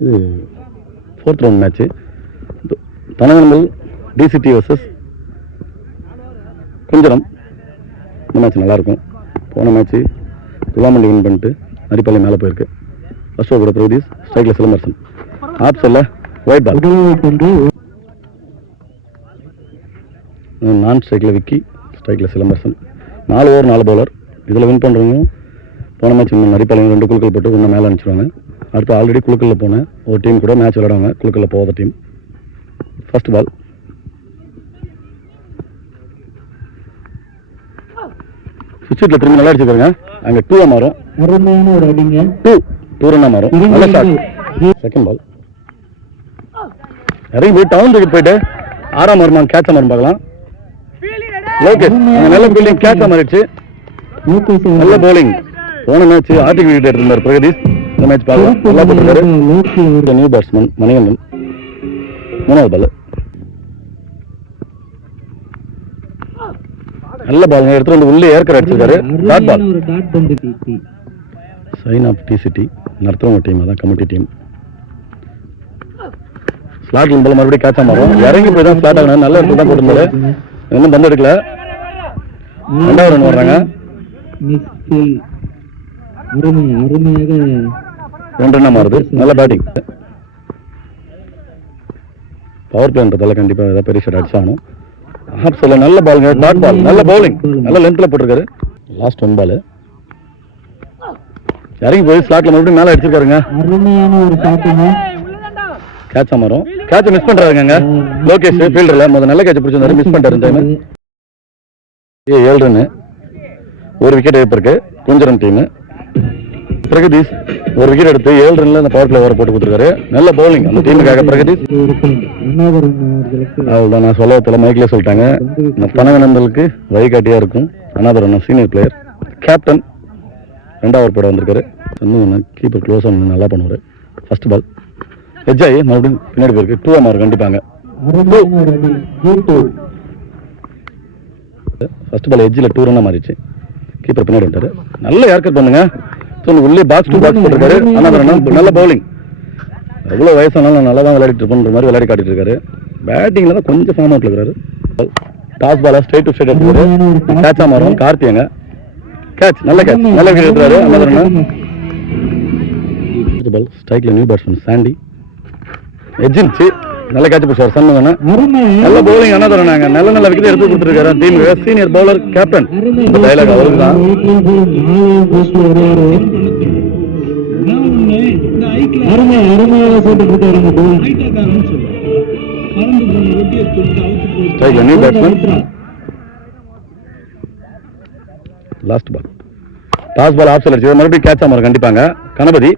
இது 4th round match. தனவனமல் TCT versus Kunjaram. இந்த மேட்ச் நல்லாயிருக்கும். போன மேட்ச்சு துலாமண்டி வின் பண்ணிட்டு அரிப்பாளையம் மேலே போயிருக்கு. ஃபர்ஸ்ட் ஓவர் கூட பிரகதீஷ், ஸ்ட்ரைக்கில் சிலம்பரசன், ஆப்ஸில் ஒயிட் பால், நான் ஸ்ட்ரைக்கில் விக்கி, ஸ்ட்ரைக்கில் சிலம்பரசன். 4 over 4 bowler. இதில் வின் பண்ணுறவங்க போன மேட்ச் இன்னும் அரிப்பாளையம் 2 குழுக்கள் போட்டு இன்னும் மேலே அனுப்பிச்சிடுவாங்க. அடுத்து ஆல்ரெடி குழுக்களில் போன ஒரு டீம் கூட மேட்ச் விளையாடுவாங்க, குழுக்களில் போகாத டீம். ஃபர்ஸ்ட் பால் சுவிட்சில் திரும்பி நல்லா அடிச்சுக்கிறேங்க. அங்கே 2 மாறும், 2 ரன்னாக மாறும். நல்ல ஷாட். செகண்ட் பால் இறங்கி போய் டவுன் விக்கெட் போயிட்டு 6ஆம் வருமானம் கேட்ச மாதிரி பார்க்கலாம். லோகேஷ் அங்கே நல்ல ஃபீல்டிங், கேட்ச மாறிடுச்சு. நல்ல பவுலிங். போன மேட்ச் ஆர்டிக் விக்கெட் எடுத்திருந்தார் பிரகதீஷ். இந்த மேட்ச் பார்க்கலாம், நல்லா போட்டிருக்காரு. New batsman Manikandan. 3வது பால் நல்ல பால் எடுத்து வந்து உள்ளே ஏற்கர் அடிச்சிருக்காரு. Dot ball. Sign off TCT நடத்துறவங்க டீம், அதான் கமிட்டி டீம். ஸ்லாட்ல பால் மறுபடியும் கேட்சா மாறும். இறங்கி போய் தான் ஸ்லாட் ஆகணும். நல்ல இடத்துல தான் போட்டிருந்தாரு. இன்னும் பந்து எடுக்கல. 2வது ரன் வர்றாங்க. 2 ரன்னா மாறுது. நல்ல பேட்டிங். பவர் பிளேன்றதால கண்டிப்பாக ஏதாவது பெரிய ஷாட் அடிச்சாகணும். ஆப்ஸில் நல்ல பாலுங்க, டாட் பால். நல்ல பவுலிங், நல்ல லென்த்தில் போட்டிருக்காரு. லாஸ்ட் 1 பால் இறங்கி போய் ஸ்லாட்ல மறுபடியும் மேலே அடிச்சிருக்காருங்க. கேட்சா மாறும். கேட்சை மிஸ் பண்றாருங்க லோகேஷ். ஃபீல்டர்ல முதல்ல நல்ல கேட்ச் பிடிச்சிருந்தாரு, மிஸ் பண்ணிட்டாரு. டைம் 7 ரன்னு, 1 விக்கெட் எடுப்பிருக்கு குஞ்சரம் டீம். பிரகதீஷ் 1 விக்கெட் எடுத்து 7 ரன்ல அந்த பவர் பிளே ஓவர் போட்டு கொடுத்துருக்காரு. நல்ல பவுலிங் அந்த டீமுக்காக பிரகதீஷ். அவ்வளோதான், நான் சொல்ல மைக்கிலே சொல்லிட்டாங்க. தனவனந்தலுக்கு வழிகாட்டியா இருக்கும். Another senior player, captain. 2வது ஓவர் போட வந்திருக்காரு. இன்னும் கீப்பர் க்ளோஸ் பண்ணி நல்லா பண்ணுவார். ஃபர்ஸ்ட் பால் எஜ்ஜாயி மறுபடியும் பின்னாடி போயிருக்கு. 2 மார்க் கண்டிப்பாங்க. ஃபர்ஸ்ட் பால் எஜ்ஜில் 2 ரன்னா மாறிச்சு. கீப்பர் பின்னாடி வந்துட்டாரு. நல்ல ஏர்கட் பண்ணுங்க. உள்ளே பாக்ஸ் டு பாக்ஸ் போட்டிருக்காரு. நல்ல பவுலிங். எவ்வளோ வயசானாலும் நல்லா தான் விளையாடிட்டு இருப்போன்ற மாதிரி விளையாடி காட்டிட்டு இருக்காரு. பேட்டிங்ல தான் கொஞ்சம் ஃபார்ம் அவுட்ல இருக்காரு. டாஸ் பாலா ஸ்ட்ரைட் டு ஸ்ட்ரைட் எடுத்துக்காரு. கேட்சா மாறும். கார்த்தியங்க கேட்ச், நல்ல கேட்ச், நல்ல விக்கெட் எடுத்துறாரு. பால் ஸ்ட்ரைக்ல நியூ பேட்ஸ்மேன் சாண்டி. எஜ்ஜின்ச்சு நல்ல கேட்ச் பிடிச்சார். சண்முகன நல்ல பவுலிங். அண்ணாதரனாங்க நல்ல விக்கெட் எடுத்து கொடுத்துருக்காரு. Team senior bowler, captain. இந்த டைலாக் அவருக்கு தான். New batsman. Last ball toss ball option அடிச்சு மறுபடியும் கேட்ச் ஆமாரு கண்டிப்பாங்க. கணபதி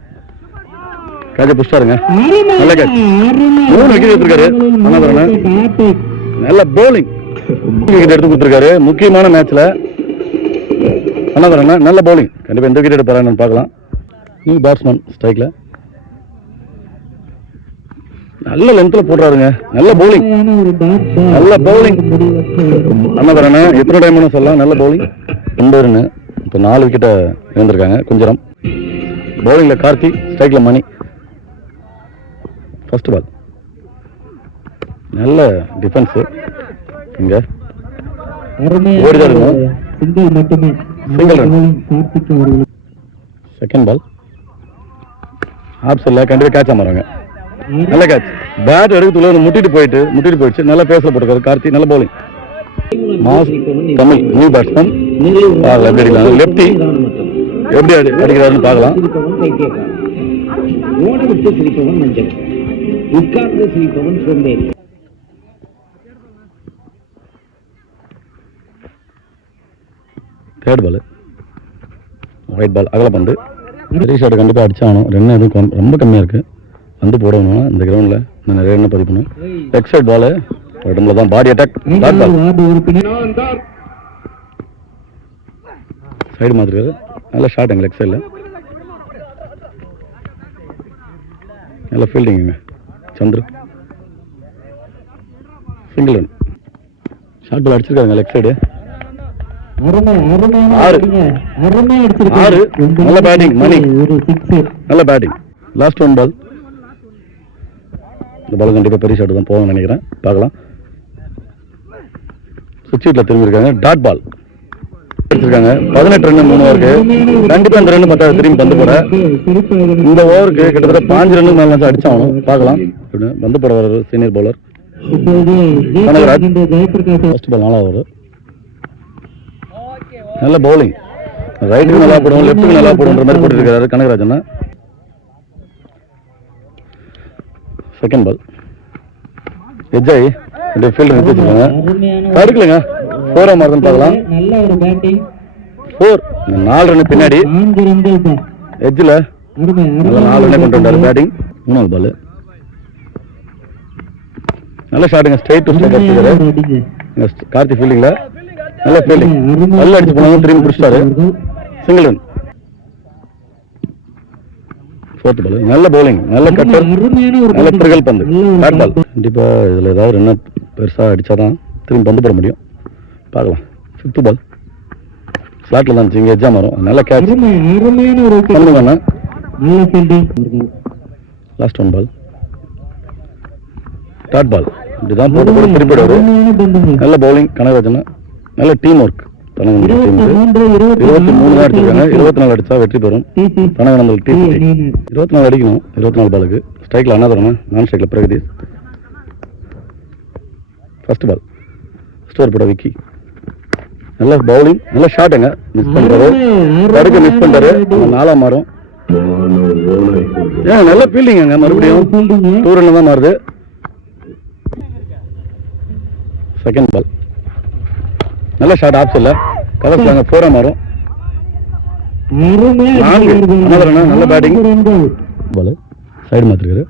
கேட்ச புடிச்சாருங்க. நல்ல கேட்ச். 3 விக்கெட் எடுத்திருக்காரு. நல்ல பவுலிங். விக்கெட் எடுத்து கொடுத்துருக்காரு முக்கியமான மேட்ச்ல. அண்ணாதரண்ணா நல்ல பவுலிங். கண்டிப்பா எந்த விக்கெட் எடுப்பாரு பார்க்கலாம். நியூ பேட்ஸ்மேன் ஸ்ட்ரைக்ல நல்ல லென்த்ல போடுறாருங்க. நல்ல பவுலிங், நல்ல பவுலிங். அண்ணாதரண்ணா எத்தனை டைம் சொல்லலாம். நல்ல பவுலிங். 2 ரன்னு. இப்போ 4 விக்கெட்டை இழந்திருக்காங்க குஞ்சரம். பவுலிங்ல கார்த்தி, ஸ்ட்ரைக்ல மணி. ஃபர்ஸ்ட் பால் நல்ல டிஃபென்ஸ். இங்க ஓடிதான் இருக்கும். Single run. செகண்ட் பால் ஆப்ஷன்ல கண்டிப்பா கேட்ச் ஆமாறாங்க. நல்ல கேட்ச். பேட் எடுக்கிறதுக்குள்ள முட்டிட்டு போயிடுச்சு. நல்ல பேஸ்ல போட்டுருக்காரு கார்த்தி. நல்ல bowling. Mass Tamil new batsman. எப்படி அடிக்கலாம், லெப்டி எப்படி அடிக்கிறாருன்னு பார்க்கலாம். தேர்ட் பால் ஒயிட் பால், அகல பந்து. பெரிய ஷாட் கண்டிப்பாக அடிச்சாகணும். ரன் எதுவும் ரொம்ப கம்மியாக இருக்குது. வந்து போடணும் இந்த கிரவுண்டில். இன்னும் நிறைய ரன் பதிவு பண்ணும். லெக் சைட் பால் உடம்புல தான். Body attack. Dot ball side மாத்திருக்காரு. நல்ல ஷாட் எங்கள் லெக் சைடில். நல்ல ஃபீல்டிங்குங்க Chandru. Single run. Short ball அடிச்சிருக்காங்க லெக் சைடு. 6. நல்ல பேட்டிங் மணி. நல்ல பேட்டிங். லாஸ்ட் 1 பால் இந்த பால் கண்டிப்பாக பெரிய ஷாட் தான் போகணும்னு நினைக்கிறேன். பார்க்கலாம். சுவிட்ச் ஹிட்டில் திரும்பியிருக்காங்க. டாட் பால் அடிச்சிருக்காங்க. 18 ரன் 3 ஓவருக்கு. கண்டிப்பாக இந்த ரன் பத்தாது திரும்பி பந்து போட. இந்த ஓவருக்கு கிட்டத்தட்ட 5 ரன்னுக்கு மேலே அடிச்சாகணும். பார்க்கலாம். பந்து போட வர senior bowler Kanagaraj. First ball 4வது ஓவர். நல்ல பவுலிங். ரைட்டுக்கு நல்லா போடும், லெஃப்ட்டுக்கு நல்லா போடுன்ற மாதிரி போட்டுருக்காரு கனகராஜன். செகண்ட் பால் எஜ்ஜாய் ரெண்டு ஃபீல்டு நிறுத்தி வச்சிருக்காங்க. தடுக்கலைங்க. 4 மார்க்னு பார்க்கலாம். 4 4 ரன் பின்னாடி எஜ்ஜில் நல்லா 4 ரன் கொண்டு வந்தார் பேட்டிங். 3வது பால் நல்ல ஷாட்டுங்க. ஸ்ட்ரைட் டு ஸ்ட்ரைட் அடிச்சிருக்காரு கார்த்தி ஃபீல்டிங்கில். நல்ல ஃபீல்டிங். நல்ல அடிச்சு போனாலும் திரும்பி பிடிச்சிட்டாரு. Single run. 4th பால் நல்ல பவுலிங். நல்ல கட்டர். நல்ல ட்ரிகல் பந்து. Bat ball. கண்டிப்பாக இதில் ஏதாவது ரன் பெருசாக அடித்தாதான் திரும்பி பந்து போட முடியும். பார்க்கலாம். 5th பால் ஸ்லாட்டில் தான் இருந்துச்சு. இங்கே எஜ்ஜா மாறும். நல்ல கேட்ச். பண்ணுங்க. Last 1 ball dot ball. இப்படிதான் போட்டு போட்டு திருப்பிடுவாரு. நல்ல பவுலிங் கனகராஜன். நல்ல டீம் ஒர்க். தனகனந்தல் டீம் 23 தான் அடிச்சிருக்காங்க. 24 அடிச்சா வெற்றி பெறும் தனகனந்தல் டீம். 24 அடிக்கணும் 24 பாலுக்கு. ஸ்ட்ரைக்கில் அண்ணாதரன், நான் ஸ்ட்ரைக்கில் பிரகதீஷ். ஃபர்ஸ்ட் பால் ஸ்டோர் போட விக்கி. நல்ல பவுலிங். நல்ல ஷாட்டுங்க. மிஸ் பண்றாரு. தடுக்க மிஸ் பண்றாரு. 4ஆம் மாறும். ஏன் நல்ல ஃபீல்டிங்க. மறுபடியும் 2 ரன் தான் மாறுது. செகண்ட் பால் நல்ல ஷாட். ஆப்ஸ் இல்லை கலர்ஸ்லாங்க. 4ஆ மாறும். 4 நல்ல பேட்டிங். பால் சைடு மாத்திருக்காரு.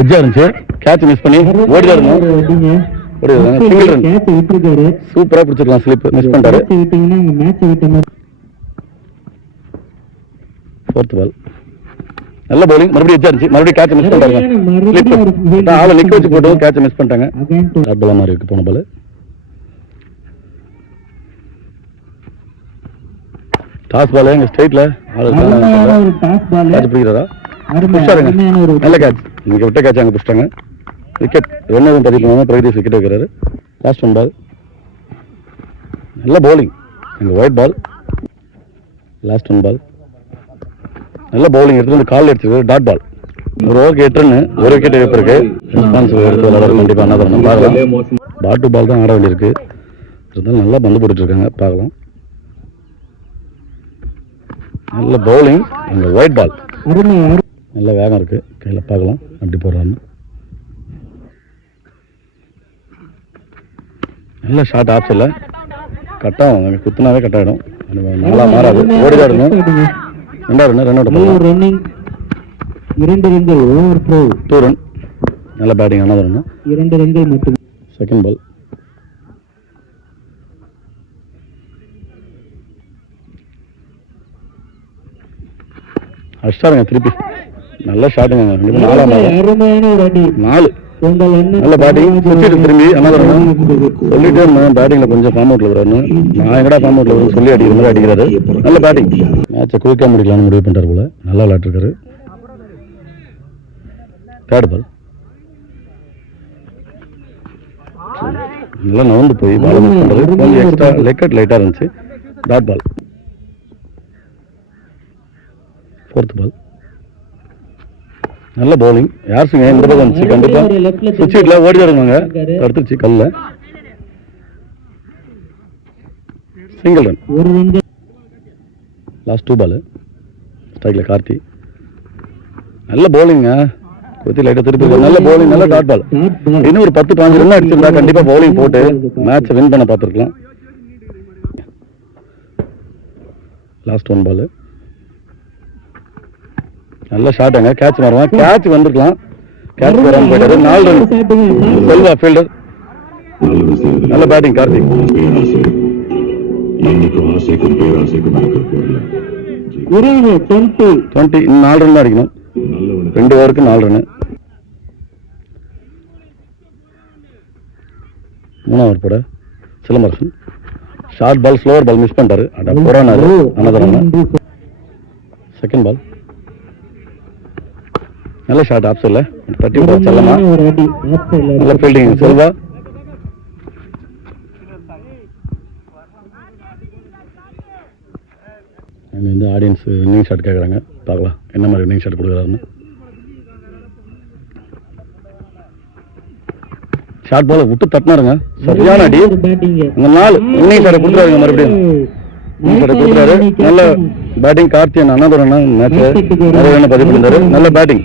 எஜ்ஜா இருந்துச்சு. கேட்ச் மிஸ் பண்ணி ஓடிதான் இருந்தோம். Single run. சூப்பரா பிடிச்சிருக்கலாம். ஸ்லிப் மிஸ் பண்ணிட்டாரு. 4th பால் நல்ல பவுலிங். மறுபடியும் எஜ்ஜா இருந்துச்சு. மறுபடியும் கேட்ச் மிஸ் பண்ணிட்டாங்க. ஸ்லிப் ஆளை நிக்க வச்சு போட்டு கேட்ச் மிஸ் பண்ணிட்டாங்க. டாட் பால் மாதிரி இருக்கு போன பால். டாஸ் பால் எங்க ஸ்ட்ரைட்ல கேட்ச் பிடிக்கிறாரா? புடிச்சாருங்க. நல்ல கேட்ச். இங்க விட்ட கேட்ச் அங்கே பிடிச்சிட்டாங்க. விக்கெட். என்ன பதிவு பண்ணாமல் பிரகதீஷ் விக்கெட் வைக்கிறாரு. லாஸ்ட் 1 பால் நல்ல பவுலிங். இங்கே ஒயிட் பால். லாஸ்ட் 1 பால் நல்ல பவுலிங். எடுத்து வந்து கால் அடிச்சிருக்கு. Dot ball. ஒரு ஓவருக்கு 8 ரன். ஒரு விக்கெட் இழப்பு இருக்கு. ரெஸ்பான்சிபிள் எடுத்து விளையாட கண்டிப்பாக என்ன தரணும் பார்க்கலாம். பால் டு பால் தான் ஆட வேண்டியிருக்கு. இருந்தாலும் நல்லா பந்து போட்டுட்டு இருக்காங்க. பார்க்கலாம். நல்ல பவுலிங். அங்கே ஒயிட் பால். நல்ல வேகம் இருக்கு கையில். பார்க்கலாம் அப்படி போடுறான்னு. நல்ல ஷார்ட் ஆப்ஸ் இல்லை. கட்டாகும். அங்கே குத்துனாவே கட்டாயிடும். நல்லா மாறாது. ஓடிதான் இருக்கணும். 2 ரன் 2 ரன்னிங். 2 ரன். நல்ல பேட்டிங். ஆனால் ரன் 2 ரன்கள் மட்டும். செகண்ட் பால் அடிச்சாருங்க திருப்பி. நல்ல ஷாட்டுங்க. 4 நல்ல பேட்டிங். திரும்பி அண்ணாதரன் சொல்லிட்டே இருந்தேன் பேட்டிங்ல கொஞ்சம் ஃபார்ம் அவுட்ல வரான்னு. நான் எங்கடா ஃபார்ம் அவுட்ல வரும் சொல்லி அடிக்கிற மாதிரி அடிக்கிறாரு. நல்ல பேட்டிங். மேட்சை குயிக்கா முடிக்கலாம்னு முடிவு பண்ணிட்டாரு போல. நல்லா விளையாட்டுருக்காரு. தேர்ட் பால் நல்லா நவந்து போய் பால் மிஸ் பண்றது. கொஞ்சம் எக்ஸ்ட்ரா லெக்கட் லைட்டா இருந்துச்சு. Dot ball. 4th பால் நல்ல பவுலிங். யாருங்க இந்த பக்கம் வந்துச்சு. கண்டிப்பா சுவிட்ச் ஹிட்ல ஓடி வருவாங்க. தடுத்துருச்சு கல்ல. Single run. லாஸ்ட் 2 பால் ஸ்ட்ரைக்ல கார்த்தி. நல்ல பவுலிங்க. கொத்தி லைட்டா திருப்பி. நல்ல பவுலிங். நல்ல டாட் பால். இன்னும் ஒரு 10-15 ரன் அடிச்சிருந்தா கண்டிப்பா பவுலிங் போட்டு மேட்சை வின் பண்ண பார்த்துருக்கலாம். லாஸ்ட் 1 பால் நல்ல ஷாட்டுங்க. கேட்ச் மாறுவான். கேட்ச் வந்திருக்கலாம். கேட்ச் வராமல் போயிட்டாரு. 4 ரன். செல்வா ஃபீல்டர். நல்ல பேட்டிங் கார்த்திக். 20 இன்னும் 4 ரன் தான் அடிக்கணும். 2 ஓவருக்கு 4 ரன். 3 ஓவர் போட Silambarasan. Short ball slower ball miss பண்ணிட்டாரு. அனதர். செகண்ட் பால் நல்ல ஷாட் ஆப்ஸ் இல்லை தட்டி விட்டா செல்லமா. நல்ல ஃபீல்டிங் செல்வா. அங்கே வந்து ஆடியன்ஸ் வின்னிங் ஷாட் கேட்குறாங்க. பார்க்கலாம் என்ன மாதிரி வின்னிங் ஷாட் கொடுக்குறாருன்னு. ஷார்ட் பால் விட்டு தட்டினாருங்க. சரியான அடி. இந்த 4 வின்னிங் ஷாட்டை கொடுக்குறாருங்க. மறுபடியும் வின்னிங் ஷாட்டை கொடுக்குறாரு. நல்ல பேட்டிங். கார்த்தியன் அண்ணாதுரை மேட்ச் நிறைய பதிவு பண்ணியிருந்தாரு. நல்ல பேட்டிங்.